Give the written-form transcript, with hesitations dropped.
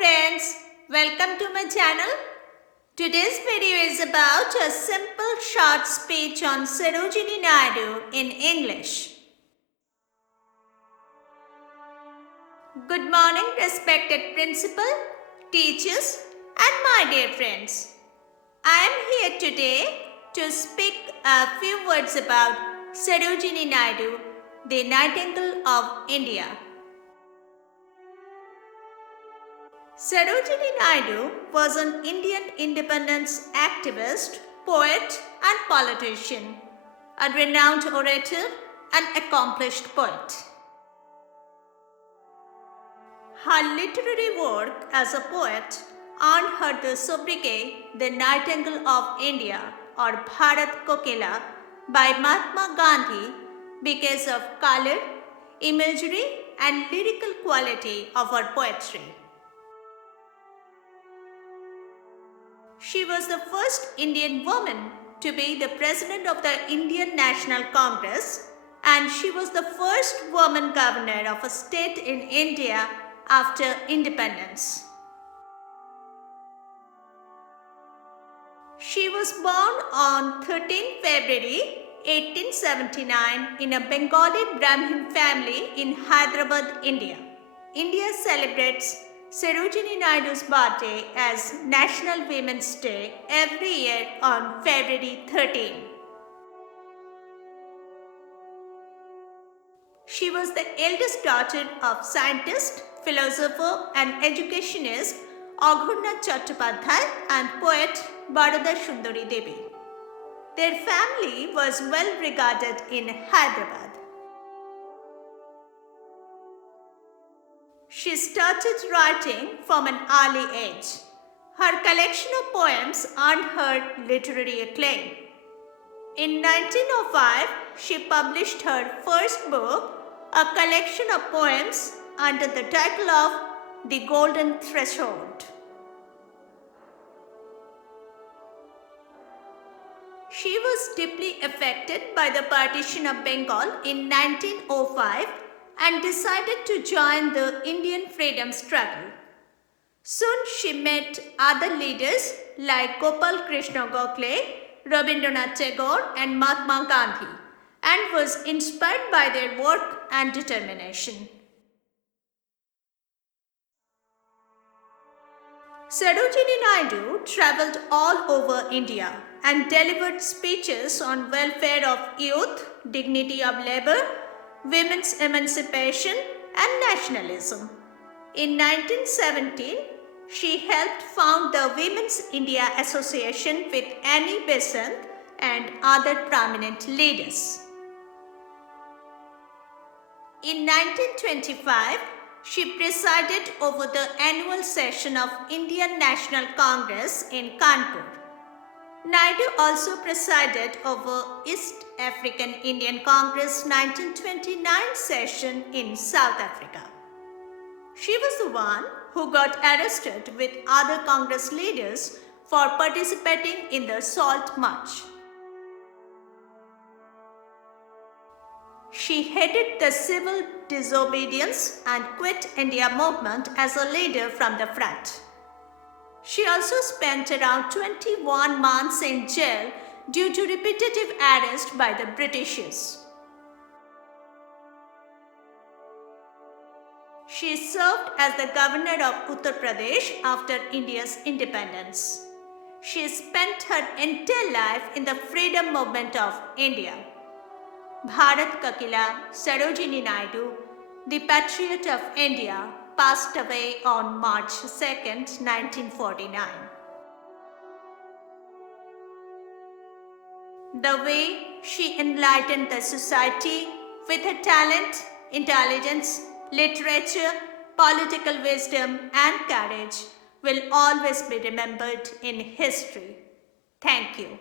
friends, welcome to my channel. Today's video is about a simple short speech on Sarojini Naidu in English. Good morning, respected principal, teachers and my dear friends. I am here today to speak a few words about Sarojini Naidu, the Nightingale of India. Sarojini Naidu was an Indian independence activist, poet and politician, a renowned orator and accomplished poet. Her literary work as a poet earned her the sobriquet the Nightingale of India or Bharat Kokila by Mahatma Gandhi because of color, imagery and lyrical quality of her poetry. She was the first Indian woman to be the president of the Indian National Congress, and she was the first woman governor of a state in India after independence. She was born on 13 February 1879 in a Bengali Brahmin family in Hyderabad, India. India celebrates Sarojini Naidu's birthday as National Women's Day every year on February 13. She was the eldest daughter of scientist, philosopher and educationist Aghurnath Chattopadhyay and poet Baroda Sundari Devi. Their family was well regarded in Hyderabad. She started writing from an early age. Her collection of poems earned her literary acclaim. In 1905, she published her first book, a collection of poems under the title of The Golden Threshold. She was deeply affected by the partition of Bengal in 1905 and decided to join the Indian freedom struggle. Soon she met other leaders like Gopal Krishna Gokhale, Rabindranath Tagore and Mahatma Gandhi and was inspired by their work and determination. Sarojini Naidu travelled all over India and delivered speeches on welfare of youth, dignity of labour, women's emancipation and nationalism. In 1917, she helped found the Women's India Association with Annie Besant and other prominent leaders. In 1925, she presided over the annual session of Indian National Congress in Kanpur. Naidu also presided over East African Indian Congress 1929 session in South Africa. She was the one who got arrested with other Congress leaders for participating in the Salt March. She headed the civil disobedience and Quit India movement as a leader from the front. She also spent around 21 months in jail due to repetitive arrest by the Britishers. She served as the governor of Uttar Pradesh after India's independence. She spent her entire life in the freedom movement of India. Bharat Kokila, Sarojini Naidu, the patriot of India, passed away on March 2, 1949. The way she enlightened the society with her talent, intelligence, literature, political wisdom and courage will always be remembered in history. Thank you.